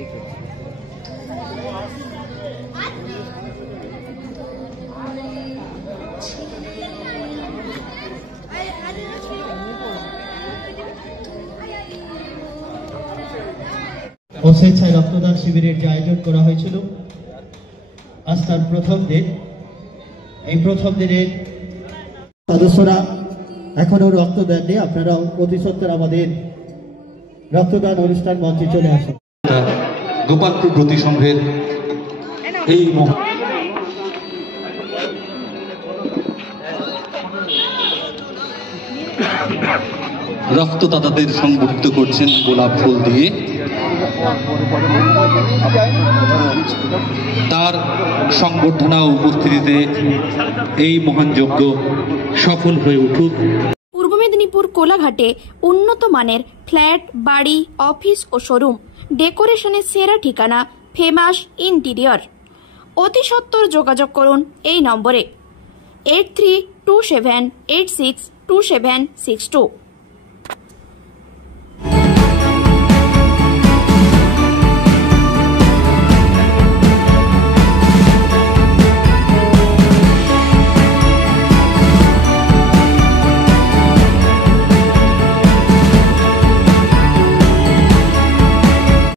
ও স্বেচ্ছায় রক্তদান শিবিরের যে আয়োজন করা হয়েছিল, আজ তার প্রথম দিন। এই প্রথম দিনে সদস্যরা এখনো রক্ত দেননি। আপনারা অতি সত্বর আমাদের রক্তদান অনুষ্ঠান মঞ্চে চলে আসেন। গোপালপুর প্রতি সংঘের এই রক্তদাতাদের সংবর্ধিত করছেন গোলাপ ফুল দিয়ে। তার সংবর্ধনা উপস্থিতিতে এই মহান যজ্ঞ সফল হয়ে উঠুক। পূর্ব মেদিনীপুর কোলাঘাটে উন্নত মানের ফ্ল্যাট, বাড়ি, অফিস ও শোরুম ডেকোরেশনের সেরা ঠিকানা ফেমাস ইন্টিরিয়র। অতি সত্বর যোগাযোগ করুন এই নম্বরে 8327862762।